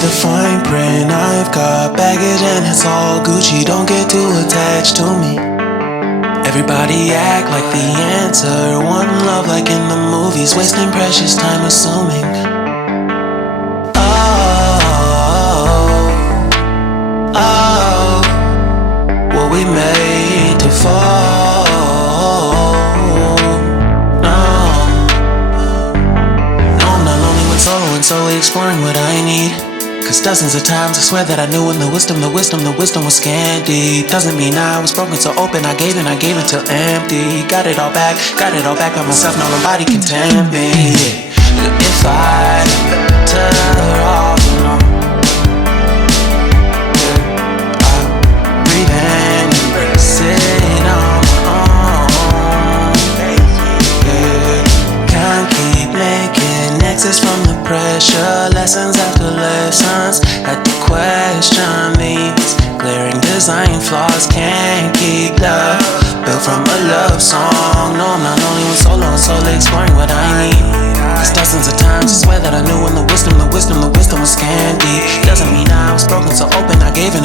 the fine print. I've got baggage and it's all Gucci. Don't get too attached to me. Everybody act like the answer. One love like in the movies. Wasting precious time assuming. Oh, were we made to fall? No, I'm not lonely when solo and solely exploring what I need. Cause dozens of times I swear that I knew when the wisdom was scanty. Doesn't mean I was broken, so open, I gave until empty. Got it all back by myself, now nobody can tempt me. If I turn her off, from the pressure, lessons after lessons. Had to question these glaring design flaws. Can't keep love built from a love song. No, I'm not only when solo and solely exploring what I need. Cause dozens of times I swear that I knew when the wisdom was scanty. Doesn't mean I was broken, so open, I gave